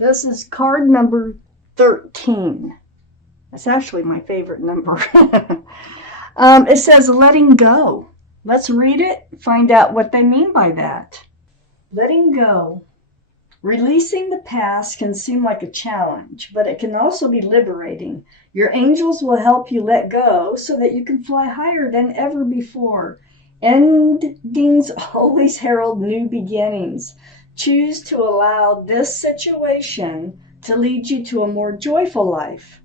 This is card number 13. That's actually my favorite number. It says letting go. Let's read it, find out what they mean by that. Letting go. Releasing the past can seem like a challenge, but it can also be liberating. Your angels will help you let go so that you can fly higher than ever before. Endings always herald new beginnings. Choose to allow this situation to lead you to a more joyful life.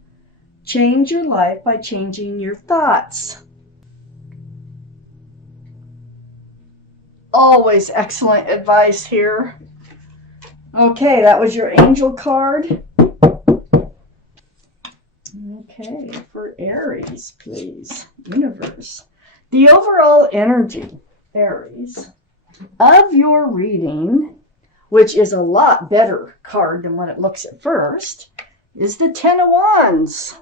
Change your life by changing your thoughts. Always excellent advice here. Okay, that was your angel card. Okay, for Aries, please. Universe. The overall energy, Aries, of your reading, which is a lot better card than what it looks at first, is the Ten of Wands.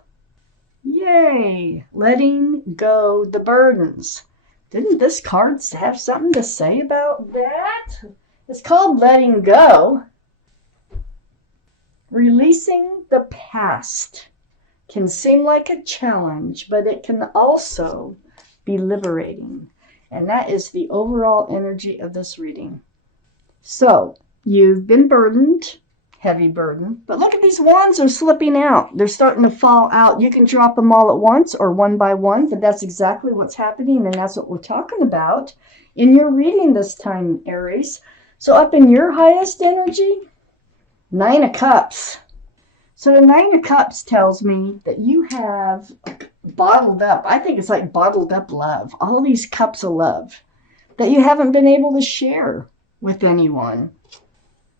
Yay! Letting go the burdens. Didn't this card have something to say about that? It's called letting go. Releasing the past can seem like a challenge, but it can also be liberating. And that is the overall energy of this reading. So, you've been burdened, heavy burden, but look at these wands are slipping out. They're starting to fall out. You can drop them all at once or one by one, but that's exactly what's happening, and that's what we're talking about in your reading this time, Aries. So up in your highest energy, Nine of Cups. So the Nine of Cups tells me that you have bottled up, I think it's like bottled up love, all these cups of love that you haven't been able to share with anyone.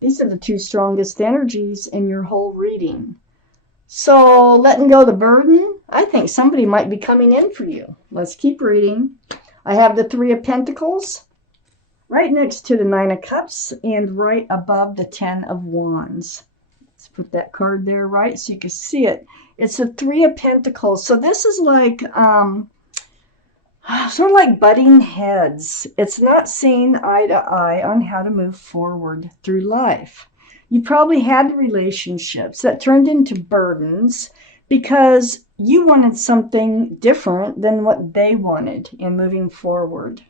These are the two strongest energies in your whole reading. So letting go the burden, I think somebody might be coming in for you. Let's keep reading. I have the Three of Pentacles right next to the Nine of Cups and right above the Ten of Wands. Let's put that card there right so you can see it. It's the Three of Pentacles. So this is like sort of like butting heads. It's not seeing eye to eye on how to move forward through life. You probably had relationships that turned into burdens because you wanted something different than what they wanted in moving forward.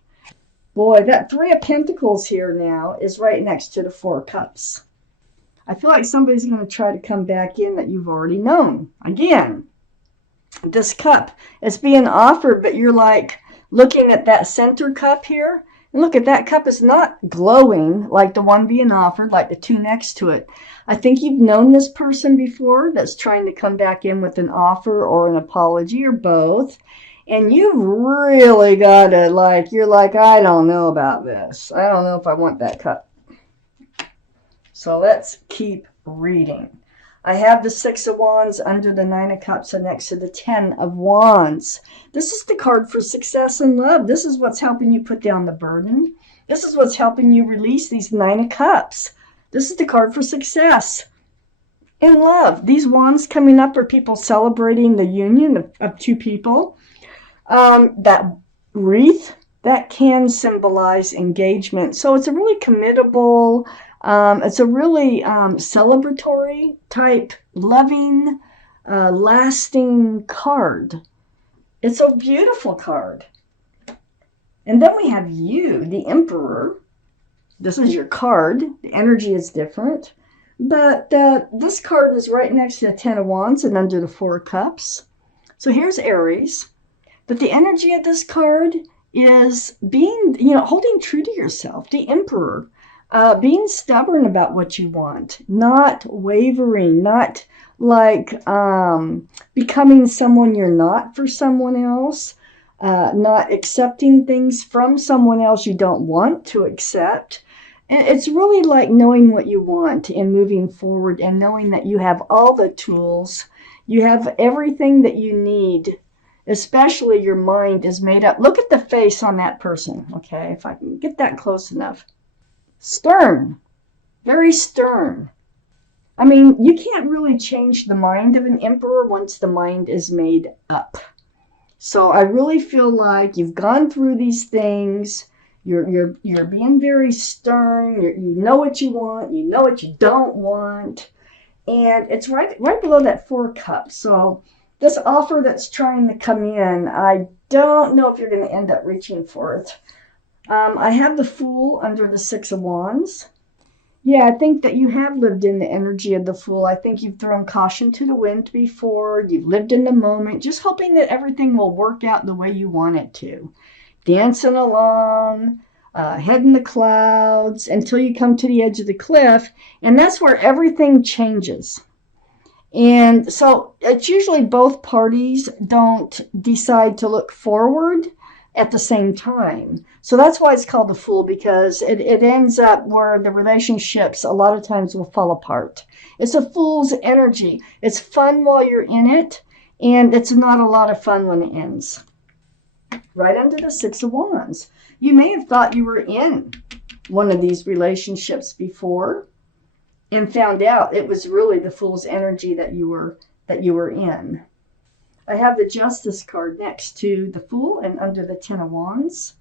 Boy, that Three of Pentacles here now is right next to the Four of Cups. I feel like somebody's going to try to come back in that you've already known. Again, this cup is being offered, but you're like looking at that center cup here. And look at that cup is not glowing like the one being offered, like the two next to it. I think you've known this person before that's trying to come back in with an offer or an apology or both. And you've really got to, you're like, I don't know about this. I don't know if I want that cup. So let's keep reading. I have the Six of Wands under the Nine of Cups and next to the Ten of Wands. This is the card for success and love. This is what's helping you put down the burden. This is what's helping you release these Nine of Cups. This is the card for success and love. These wands coming up are people celebrating the union of two people. That wreath, that can symbolize engagement. So it's a really committable, it's a really celebratory type, loving, lasting card. It's a beautiful card. And then we have you, the Emperor. This is your card. The energy is different. But this card is right next to the Ten of Wands and under the Four of Cups. So here's Aries. But the energy of this card is being, holding true to yourself. The Emperor. Being stubborn about what you want. Not wavering. Not becoming someone you're not for someone else. Not accepting things from someone else you don't want to accept. And it's really like knowing what you want and moving forward and knowing that you have all the tools. You have everything that you need. Especially your mind is made up. Look at the face on that person, okay? If I can get that close enough. Stern. Very stern. I mean, you can't really change the mind of an emperor once the mind is made up. So I really feel like you've gone through these things. You're being very stern. You know what you want. You know what you don't want. And it's right below that 4 cups. So this offer that's trying to come in, I don't know if you're going to end up reaching for it. I have the Fool under the 6 of Wands. Yeah, I think that you have lived in the energy of the Fool. I think you've thrown caution to the wind before. You've lived in the moment, just hoping that everything will work out the way you want it to. Dancing along, head in the clouds until you come to the edge of the cliff, and that's where everything changes. And so it's usually both parties don't decide to look forward at the same time. So that's why it's called the Fool, because it ends up where the relationships a lot of times will fall apart. It's a fool's energy. It's fun while you're in it, and it's not a lot of fun when it ends. Right under the 6 of Wands. You may have thought you were in one of these relationships before and found out it was really the Fool's energy that you were in. I have the Justice card next to the Fool and under the 10 of Wands.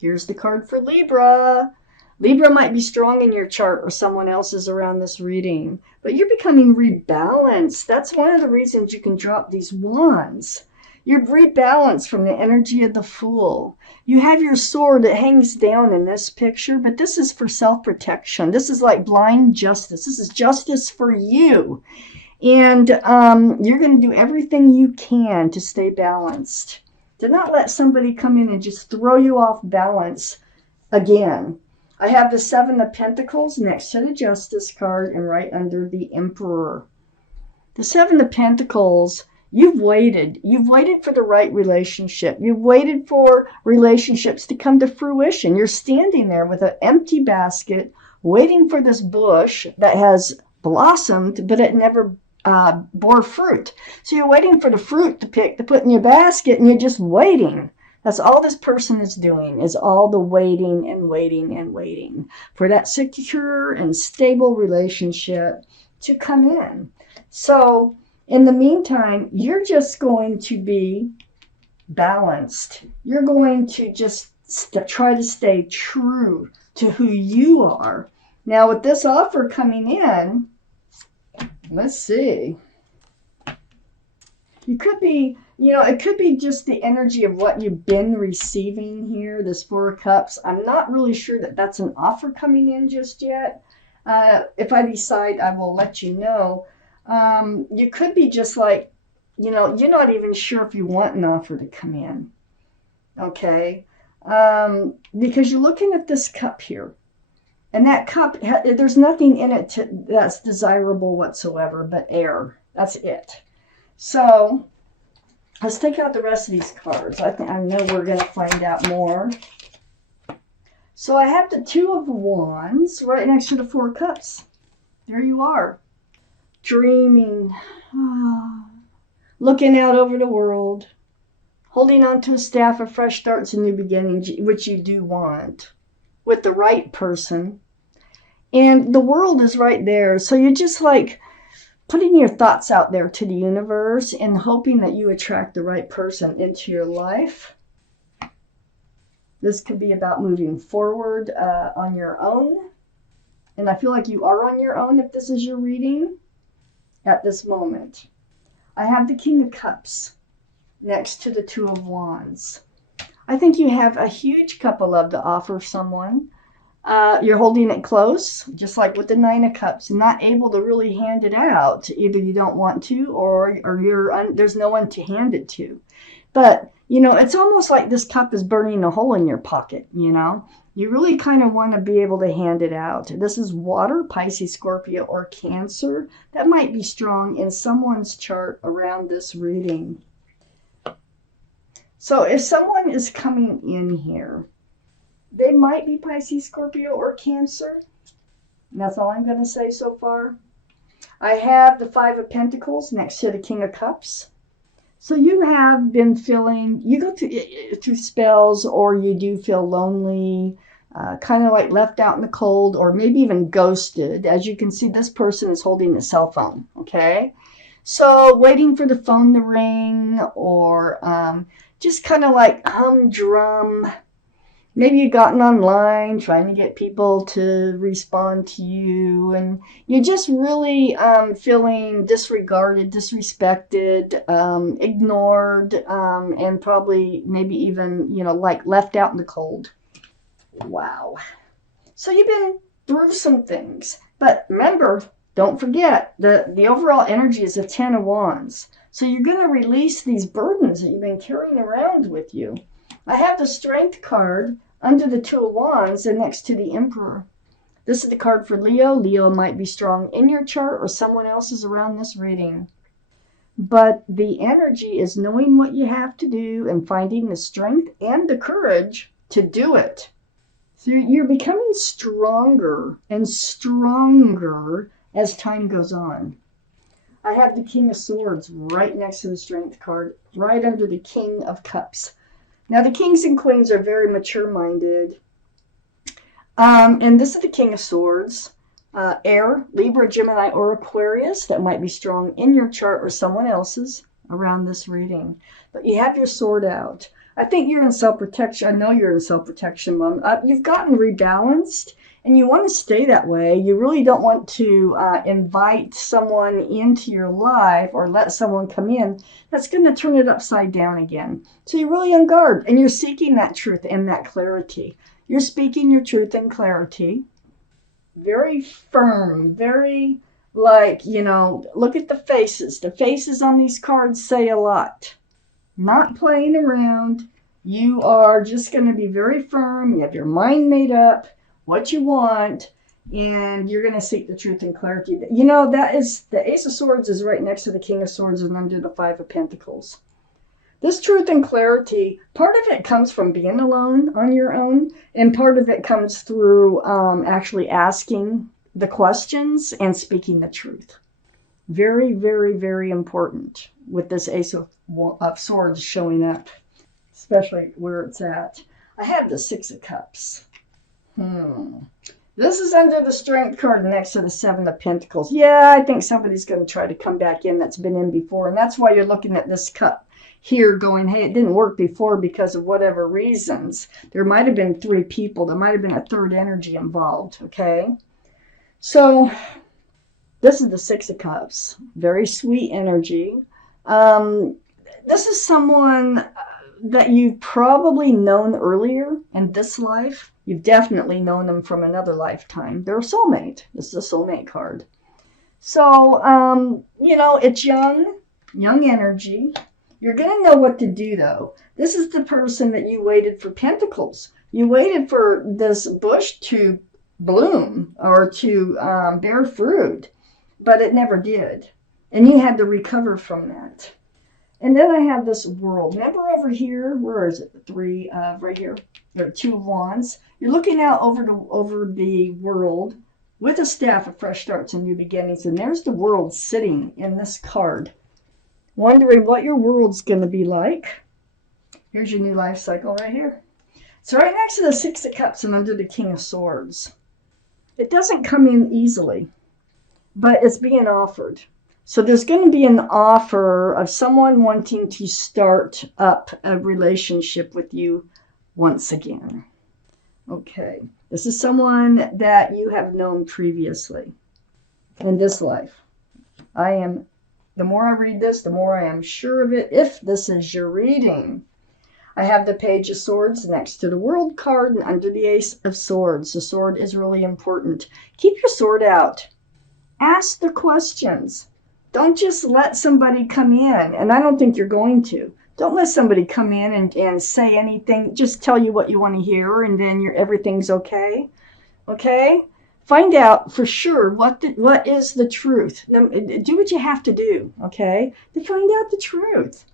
Here's the card for Libra. Libra might be strong in your chart or someone else's around this reading, but you're becoming rebalanced. That's one of the reasons you can drop these wands. You're rebalanced from the energy of the Fool. You have your sword that hangs down in this picture, but this is for self-protection. This is like blind justice. This is justice for you. And you're going to do everything you can to stay balanced. Do not let somebody come in and just throw you off balance again. I have the 7 of Pentacles next to the Justice card and right under the Emperor. The 7 of Pentacles, you've waited. You've waited for the right relationship. You've waited for relationships to come to fruition. You're standing there with an empty basket waiting for this bush that has blossomed, but it never bore fruit. So you're waiting for the fruit to put in your basket, and you're just waiting. That's all this person is doing, is all the waiting and waiting and waiting for that secure and stable relationship to come in. So in the meantime, you're just going to be balanced. You're going to just try to stay true to who you are. Now with this offer coming in, let's see. You could be, it could be just the energy of what you've been receiving here, this 4 of Cups. I'm not really sure that that's an offer coming in just yet. If I decide, I will let you know. You could be just like, you're not even sure if you want an offer to come in. Okay? Because you're looking at this cup here. And that cup, there's nothing in it that's desirable whatsoever but air. That's it. So let's take out the rest of these cards. I know we're going to find out more. So I have the 2 of Wands right next to the 4 of Cups. There you are. Dreaming. Looking out over the world. Holding on to a staff of fresh starts and new beginnings, which you do want. With the right person. And the world is right there. So you're just like putting your thoughts out there to the universe and hoping that you attract the right person into your life. This could be about moving forward on your own. And I feel like you are on your own if this is your reading at this moment. I have the King of Cups next to the 2 of Wands. I think you have a huge cup of love to offer someone. You're holding it close, just like with the 9 of Cups, and not able to really hand it out. Either you don't want to, or there's no one to hand it to. But, it's almost like this cup is burning a hole in your pocket, You really kind of want to be able to hand it out. This is water, Pisces, Scorpio, or Cancer. That might be strong in someone's chart around this reading. So if someone is coming in here, they might be Pisces, Scorpio, or Cancer. And that's all I'm going to say so far. I have the 5 of Pentacles next to the King of Cups. So you have been feeling, you go through spells, or you do feel lonely, kind of like left out in the cold, or maybe even ghosted. As you can see, this person is holding a cell phone, okay? So waiting for the phone to ring, or just kind of like humdrum. Maybe you've gotten online trying to get people to respond to you, and you're just really feeling disregarded, disrespected, ignored, and probably maybe even, like left out in the cold. Wow. So you've been through some things. But remember, don't forget, the overall energy is a 10 of Wands. So you're going to release these burdens that you've been carrying around with you. I have the Strength card under the Two of Wands and next to the Emperor. This is the card for Leo. Leo might be strong in your chart or someone else's around this reading. But the energy is knowing what you have to do and finding the strength and the courage to do it. So you're becoming stronger and stronger as time goes on. I have the King of Swords right next to the Strength card, right under the King of Cups. Now, the kings and queens are very mature-minded. And this is the King of Swords. Air, Libra, Gemini, or Aquarius. That might be strong in your chart or someone else's around this reading. But you have your sword out. I think you're in self-protection. I know you're in self-protection, Mom. You've gotten rebalanced, and you want to stay that way. You really don't want to invite someone into your life or let someone come in that's going to turn it upside down again. So you're really on guard, and you're seeking that truth and that clarity. You're speaking your truth and clarity. Very firm, very look at the faces. The faces on these cards say a lot. Not playing around. You are just going to be very firm. You have your mind made up, what you want, and you're going to seek the truth and clarity. That is the Ace of Swords is right next to the King of Swords and under the Five of Pentacles. This truth and clarity, part of it comes from being alone on your own, and part of it comes through actually asking the questions and speaking the truth. Very, very, very important with this Ace of Swords showing up, especially where it's at. I have the Six of Cups. This is under the Strength card next to the Seven of Pentacles. Yeah, I think somebody's going to try to come back in that's been in before, and that's why you're looking at this cup here going, hey, it didn't work before because of whatever reasons. There might have been three people. There might have been a third energy involved, okay? So this is the Six of Cups. Very sweet energy. This is someone that you've probably known earlier in this life. You've definitely known them from another lifetime. They're a soulmate. This is a soulmate card. So, it's young energy. You're going to know what to do, though. This is the person that you waited for pentacles. You waited for this bush to bloom or to bear fruit, but it never did. And you had to recover from that. And then I have this world. Remember over here, where is it? Right here. There are Two of Wands. You're looking out over the world with a staff of fresh starts and new beginnings. And there's the world sitting in this card. Wondering what your world's going to be like. Here's your new life cycle right here. It's right next to the Six of Cups and under the King of Swords. It doesn't come in easily, but it's being offered. So there's going to be an offer of someone wanting to start up a relationship with you once again. Okay, this is someone that you have known previously in this life. The more I read this, the more I am sure of it, if this is your reading. I have the Page of Swords next to the World card and under the Ace of Swords. The sword is really important. Keep your sword out. Ask the questions. Don't just let somebody come in, and I don't think you're going to. Don't let somebody come in and say anything. Just tell you what you want to hear, and then everything's okay. Okay? Find out for sure what is the truth. Do what you have to do, okay? To find out the truth.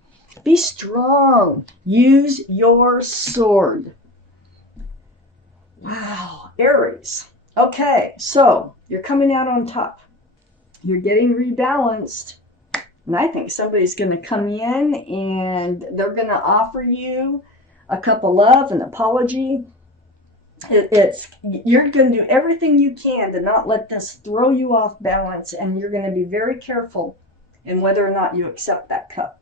Be strong. Use your sword. Wow, Aries. Okay, so you're coming out on top. You're getting rebalanced. And I think somebody's going to come in and they're going to offer you a cup of love, an apology. You're going to do everything you can to not let this throw you off balance, and you're going to be very careful in whether or not you accept that cup.